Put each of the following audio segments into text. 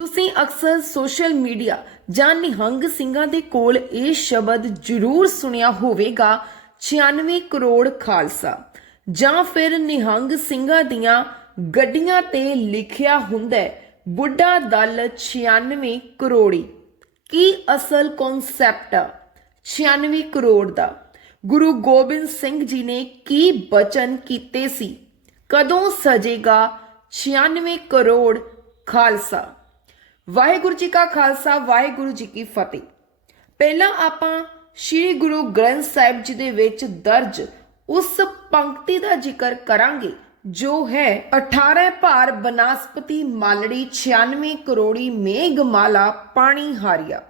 ਤੁਸੀਂ ਅਕਸਰ social media ਜਾਂ ਨਿਹੰਗ ਸਿੰਘਾਂ ਦੇ ਕੋਲ ਇਹ ਸ਼ਬਦ ਜ਼ਰੂਰ ਸੁਣਿਆ ਹੋਵੇਗਾ 96 ਕਰੋੜ ਖਾਲਸਾ। ਜਾਂ ਫਿਰ ਨਿਹੰਗ ਸਿੰਘਾਂ ਦੀਆਂ ਗੱਡੀਆਂ ਤੇ ਲਿਖਿਆ ਹੁੰਦਾ ਹੈ, ਬੁੱਢਾ ਦਲ 96 ਕਰੋੜੀ। ਕੀ ਅਸਲ ਕਨਸੈਪਟ ਆ? 96 ਕਰੋੜ ਦਾ। ਗੁਰੂ ਗੋਬਿੰਦ ਸਿੰਘ ਜੀ ਨੇ ਕੀ ਬਚਨ ਕੀਤੇ ਸੀ? ਕਦੋਂ ਸਜੇਗਾ 96 ਕਰੋੜ ਖਾਲਸਾ? ਵਾਹਿਗੁਰੂ ਜੀ ਕਾ ਖਾਲਸਾ, ਵਾਹਿਗੁਰੂ ਜੀ ਕੀ ਫਤਿਹ। ਪਹਿਲਾਂ ਆਪਾਂ ਸ੍ਰੀ ਗੁਰੂ ਗ੍ਰੰਥ ਸਾਹਿਬ ਜੀ ਦੇ ਵਿੱਚ ਦਰਜ ਉਸ ਪੰਕਤੀ ਦਾ ਜ਼ਿਕਰ ਕਰਾਂਗੇ, ਜੋ ਹੈ 18 ਭਾਰ ਬਨਾਸਪਤੀ ਮਾਲੜੀ 96 ਕਰੋੜੀ ਮੇਘਮਾਲਾ, ਪਾਣੀ ਹਾਰਿਆ।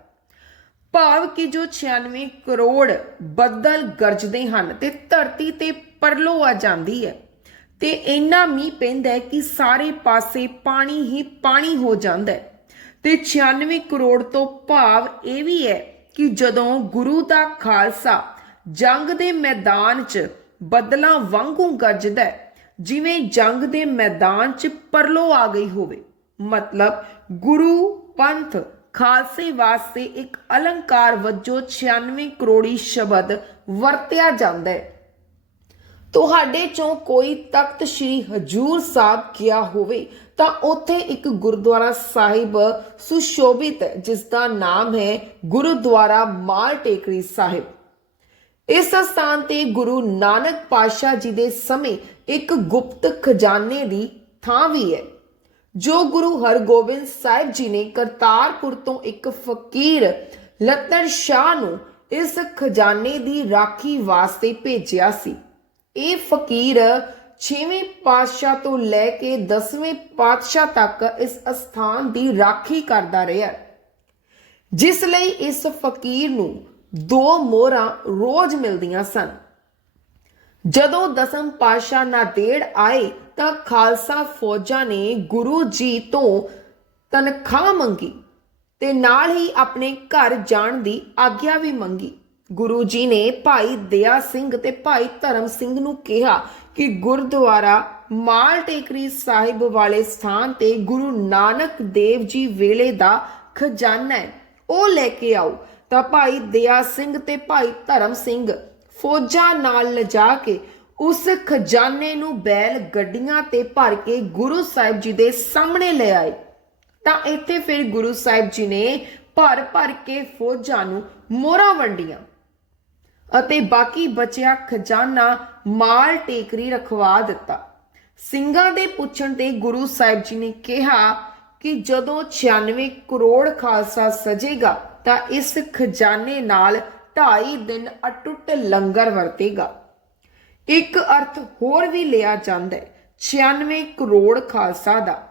ਭਾਵ ਕਿ ਜੋ 96 ਕਰੋੜ ਬੱਦਲ ਗਰਜਦੇ ਹਨ ਤੇ ਧਰਤੀ ਤੇ ਪਰਲੋ ਆ ਜਾਂਦੀ ਹੈ, ਤੇ ਇੰਨਾ ਮੀਂਹ ਪੈਂਦਾ ਹੈ ਕਿ ਸਾਰੇ ਪਾਸੇ ਪਾਣੀ ਹੀ ਪਾਣੀ ਹੋ ਜਾਂਦਾ ਹੈ। ਤੇ 96 ਕਰੋੜ ਤੋਂ ਭਾਵ ਇਹ ਵੀ ਹੈ ਕਿ ਜਦੋਂ ਗੁਰੂ ਦਾ ਖਾਲਸਾ ਜੰਗ ਦੇ ਮੈਦਾਨ 'ਚ ਬਦਲਾਂ ਵਾਂਗੂ ਗਰਜਦਾ ਜਿਵੇਂ ਜੰਗ ਦੇ ਮੈਦਾਨ 'ਚ ਪਰਲੋ ਆ ਗਈ ਹੋਵੇ, ਮਤਲਬ ਗੁਰੂ ਪੰਥ ਖਾਲਸੇ ਵਾਸਤੇ ਇੱਕ ਅਲੰਕਾਰ ਵਜੋਂ 96 ਕਰੋੜੀ ਸ਼ਬਦ ਵਰਤਿਆ ਜਾਂਦਾ ਹੈ। ਤੁਹਾਡੇ ਚੋਂ ਕੋਈ ਤਖਤ ਸ੍ਰੀ ਹਜੂਰ ਸਾਹਿਬ ਗਿਆ ਹੋਵੇ ਤਾਂ ਉੱਥੇ ਇੱਕ ਗੁਰਦੁਆਰਾ ਸਾਹਿਬ ਸੁਸ਼ੋਭਿਤ ਹੈ, ਜਿਸ ਦਾ ਨਾਮ ਹੈ ਗੁਰਦੁਆਰਾ ਮਾਲ ਟੇਕਰੀ ਸਾਹਿਬ। ਇਸ ਸਥਾਨ ਤੇ ਗੁਰੂ ਨਾਨਕ ਪਾਤਸ਼ਾਹ ਜੀ ਦੇ ਸਮੇਂ ਇੱਕ ਗੁਪਤ ਖਜ਼ਾਨੇ ਦੀ ਥਾਂ ਵੀ ਹੈ ਜੋ ਗੁਰੂ ਹਰਗੋਬਿੰਦ ਸਾਹਿਬ ਜੀ ਨੇ ਕਰਤਾਰਪੁਰ ਤੋਂ ਇੱਕ ਫਕੀਰ ਲੱਤਰ ਸ਼ਾਹ ਨੂੰ ਇਸ ਖਜ਼ਾਨੇ ਦੀ ਰਾਖੀ ਵਾਸਤੇ ਭੇਜਿਆ ਸੀ। ਇਹ ਫਕੀਰ 6ਵੇਂ ਪਾਤਸ਼ਾਹ ਤੋਂ ਲੈ ਕੇ 10ਵੇਂ ਪਾਤਸ਼ਾਹ ਤੱਕ ਇਸ ਅਸਥਾਨ ਦੀ ਰਾਖੀ ਕਰਦਾ ਰਿਹਾ। ਜਿਸ ਲਈ ਇਸ ਫਕੀਰ ਨੂੰ ਦੋ ਮੋਹਰਾਂ ਰੋਜ਼ ਮਿਲਦੀਆਂ ਸਨ। ਜਦੋਂ ਦਸਮ ਪਾਤਸ਼ਾਹ ਨਾਦੇੜ ਆਏ ਤਾਂ ਖਾਲਸਾ ਫੌਜਾਂ ਨੇ ਗੁਰੂ ਜੀ ਤੋਂ ਤਨਖਾਹ ਮੰਗੀ ਤੇ ਨਾਲ ਹੀ ਆਪਣੇ ਘਰ ਜਾਣ ਦੀ ਆਗਿਆ ਵੀ ਮੰਗੀ। ਗੁਰੂ ਜੀ ਨੇ ਭਾਈ ਦਇਆ ਸਿੰਘ ਤੇ ਭਾਈ ਧਰਮ ਸਿੰਘ ਨੂੰ ਕਿਹਾ ਕਿ ਗੁਰਦੁਆਰਾ ਮਾਲ ਟੇਕਰੀ ਸਾਹਿਬ ਵਾਲੇ ਸਥਾਨ ਤੇ ਗੁਰੂ ਨਾਨਕ ਦੇਵ ਜੀ ਵੇਲੇ ਦਾ ਖਜ਼ਾਨਾ ਹੈ। ਉਹ ਲੈ ਕੇ ਆਓ। ਤਾਂ ਭਾਈ ਦਇਆ ਸਿੰਘ ਤੇ ਭਾਈ ਧਰਮ ਸਿੰਘ ਫੌਜਾਂ ਨਾਲ ਲਿਜਾ ਕੇ ਉਸ ਖਜ਼ਾਨੇ ਨੂੰ ਬੈਲ ਗੱਡੀਆਂ ਤੇ ਭਰ ਕੇ ਗੁਰੂ ਸਾਹਿਬ ਜੀ ਦੇ ਸਾਹਮਣੇ ਲੈ ਆਏ। ਤਾਂ ਇੱਥੇ ਫਿਰ ਗੁਰੂ ਸਾਹਿਬ ਜੀ ਨੇ ਭਰ ਭਰ ਕੇ ਫੌਜਾਂ ਨੂੰ ਮੋਹਰਾਂ ਵੰਡੀਆਂ। ਅਤੇ ਬਾਕੀ ਬਚਿਆ ਖਜ਼ਾਨਾ ਮਾਲ ਟੇਕਰੀ ਰਖਵਾ ਦਿੱਤਾ। ਸਿੰਘਾਂ ਦੇ ਪੁੱਛਣ ਤੇ ਗੁਰੂ ਸਾਹਿਬ ਜੀ ਨੇ ਕਿਹਾ ਕਿ ਜਦੋਂ 96 ਕਰੋੜ ਖਾਲਸਾ ਸਜੇਗਾ, ਤਾਂ ਇਸ ਖਜ਼ਾਨੇ ਨਾਲ 2.5 ਦਿਨ ਅਟੁੱਟ ਲੰਗਰ ਵਰਤੇਗਾ। ਇੱਕ ਅਰਥ ਹੋਰ ਵੀ ਲਿਆ ਜਾਂਦਾ ਹੈ 96 ਕਰੋੜ ਖਾਲਸਾ ਦਾ।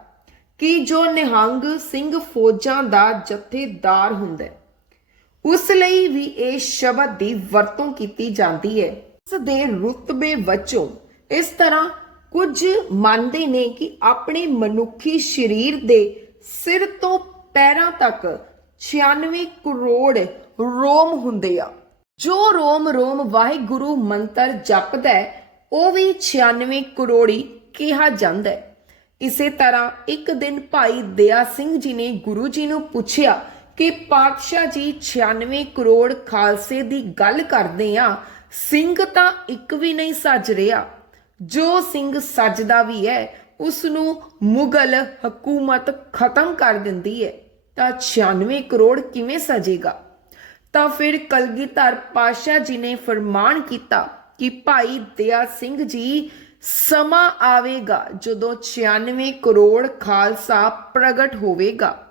ਕਿ ਜੋ ਨਿਹੰਗ ਸਿੰਘ ਫੌਜਾਂ ਦਾ ਜਥੇਦਾਰ ਹੁੰਦਾ ਹੈ ਉਸ ਲਈ ਵੀ ਇਹ ਸ਼ਬਦ ਦੀ ਵਰਤੋਂ ਕੀਤੀ ਜਾਂਦੀ ਹੈ। ਉਸ ਦੇ ਰੁਤਬੇ ਵਜੋਂ ਇਸ ਤਰ੍ਹਾਂ ਕੁਝ ਮੰਨਦੇ ਨੇ ਕਿ ਆਪਣੇ ਮਨੁੱਖੀ ਸਰੀਰ ਦੇ ਸਿਰ ਤੋਂ ਪੈਰਾਂ ਤੱਕ 96 ਕਰੋੜ ਰੋਮ ਹੁੰਦੇ ਆ। ਜੋ ਰੋਮ ਰੋਮ ਵਾਹਿਗੁਰੂ ਮੰਤਰ ਜਪਦਾ ਉਹ ਵੀ 96 ਕਰੋੜੀ ਕਿਹਾ ਜਾਂਦਾ ਹੈ। ਇਸੇ ਤਰ੍ਹਾਂ ਇੱਕ ਦਿਨ ਭਾਈ ਦਇਆ ਸਿੰਘ ਜੀ ਨੇ ਗੁਰੂ ਜੀ ਨੂੰ ਪੁੱਛਿਆ ਕਿ ਪਾਤਸ਼ਾਹ ਜੀ 96 ਕਰੋੜ ਖਾਲਸੇ ਦੀ ਗੱਲ ਕਰਦੇ ਆ, ਸਿੰਘ ਤਾਂ ਇੱਕ ਵੀ ਨਹੀਂ ਸੱਜ ਰਿਹਾ। ਜੋ ਸਿੰਘ ਸੱਜਦਾ ਵੀ ਹੈ ਉਸ ਨੂੰ ਮੁਗਲ ਹਕੂਮਤ ਖਤਮ ਕਰ ਦਿੰਦੀ ਹੈ। ਤਾਂ 96 ਕਰੋੜ ਕਿਵੇਂ ਸਜੇਗਾ? ਤਾਂ ਫਿਰ ਕਲਗੀਧਰ ਪਾਸ਼ਾ ਜੀ ਨੇ ਫਰਮਾਨ ਕੀਤਾ ਕਿ ਭਾਈ ਦਇਆ ਸਿੰਘ ਜੀ, ਸਮਾਂ ਆਵੇਗਾ ਜਦੋਂ 96 ਕਰੋੜ ਖਾਲਸਾ ਪ੍ਰਗਟ ਹੋਵੇਗਾ।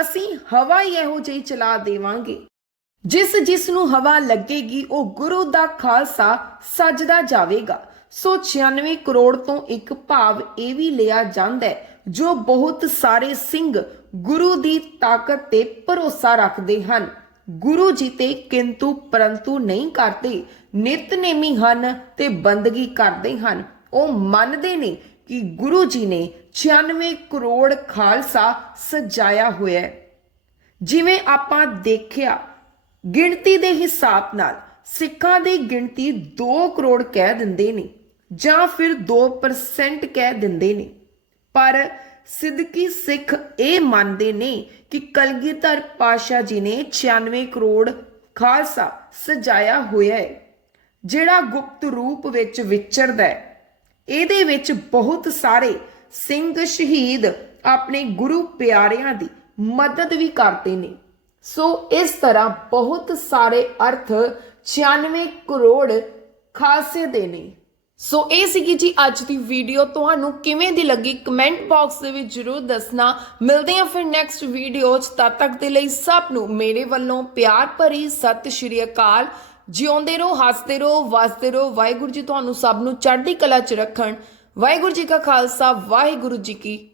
ਅਸੀਂ ਹਵਾ ਹੀ ਇਹੋ ਜਿਹੀ ਚਲਾ ਦੇਵਾਂਗੇ। ਜਿਸ ਜਿਸ ਨੂੰ ਹਵਾ ਲੱਗੇਗੀ, ਉਹ ਗੁਰੂ ਦਾ ਖਾਲਸਾ ਸਜਦਾ ਜਾਵੇਗਾ। ਸੋ 96 ਕਰੋੜ ਤੋਂ ਇੱਕ ਭਾਵ ਇਹ ਵੀ ਲਿਆ ਜਾਂਦਾ ਹੈ, ਜੋ ਬਹੁਤ ਸਾਰੇ ਸਿੰਘ ਗੁਰੂ ਦੀ ਤਾਕਤ ਤੇ ਭਰੋਸਾ ਰੱਖਦੇ ਹਨ। ਗੁਰੂ ਜੀ ਤੇ ਕਿੰਤੂ ਪਰੰਤੂ ਨਹੀਂ ਕਰਦੇ ਨਿਤਨੇਮੀ ਹਨ ਤੇ ਬੰਦਗੀ ਕਰਦੇ ਹਨ। ਉਹ ਮੰਨਦੇ ਨੇ ਕਿ ਗੁਰੂ ਜੀ ਨੇ 96 ਕਰੋੜ ਖਾਲਸਾ ਸਜਾਇਆ ਹੋਇਆ ਹੈ। ਜਿਵੇਂ ਆਪਾਂ ਦੇਖਿਆ, ਗਿਣਤੀ ਦੇ ਹਿਸਾਬ ਨਾਲ ਸਿੱਖਾਂ ਦੀ ਗਿਣਤੀ 2 ਕਰੋੜ ਕਹਿ ਦਿੰਦੇ ਨੇ ਜਾਂ ਫਿਰ 2% ਕਹਿ ਦਿੰਦੇ ਨੇ। ਪਰ ਸਿੱਧਕੀ ਸਿੱਖ ਇਹ ਮੰਨਦੇ ਨੇ ਕਿ ਕਲਗੀਧਰ ਪਾਸ਼ਾ ਜੀ ਨੇ 96 ਕਰੋੜ ਖਾਲਸਾ ਸਜਾਇਆ ਹੋਇਆ ਹੈ, ਜਿਹੜਾ ਗੁਪਤ ਰੂਪ ਵਿੱਚ ਵਿਚਰਦਾ ਹੈ। ਇਹਦੇ ਵਿੱਚ ਬਹੁਤ ਸਾਰੇ ਸਿੰਘ ਸ਼ਹੀਦ ਆਪਣੇ ਗੁਰੂ ਪਿਆਰਿਆਂ ਦੀ ਮਦਦ ਵੀ ਕਰਦੇ ਨੇ। ਸੋ ਇਸ ਤਰ੍ਹਾਂ ਬਹੁਤ ਸਾਰੇ ਅਰਥ 96 ਕਰੋੜ ਖਾਲਸੇ ਦੇ ਨੇ। ਸੋ ਇਹ ਸੀਗੀ ਜੀ ਅੱਜ ਦੀ ਵੀਡੀਓ। ਤੁਹਾਨੂੰ ਕਿਵੇਂ ਦੀ ਲੱਗੀ ਕਮੈਂਟ ਬਾਕਸ ਦੇ ਵਿੱਚ ਜਰੂਰ ਦੱਸਣਾ। ਮਿਲਦੇ ਹਾਂ ਫਿਰ ਨੈਕਸਟ ਵੀਡੀਓ 'ਚ। ਤਦ ਤੱਕ ਦੇ ਲਈ ਸਭ ਨੂੰ ਮੇਰੇ ਵੱਲੋਂ ਪਿਆਰ ਭਰੀ ਸਤਿ ਸ਼੍ਰੀ ਅਕਾਲ। ਜਿਉਂਦੇ ਰਹੋ, ਹੱਸਦੇ ਰਹੋ, ਵਸਦੇ ਰਹੋ। ਵਾਹਿਗੁਰੂ ਜੀ ਤੁਹਾਨੂੰ ਸਭ ਨੂੰ ਚੜ੍ਹਦੀ ਕਲਾ 'ਚ ਰੱਖਣ। ਵਾਹਿਗੁਰੂ ਜੀ ਕਾ ਖਾਲਸਾ, ਵਾਹਿਗੁਰੂ ਜੀ ਕੀ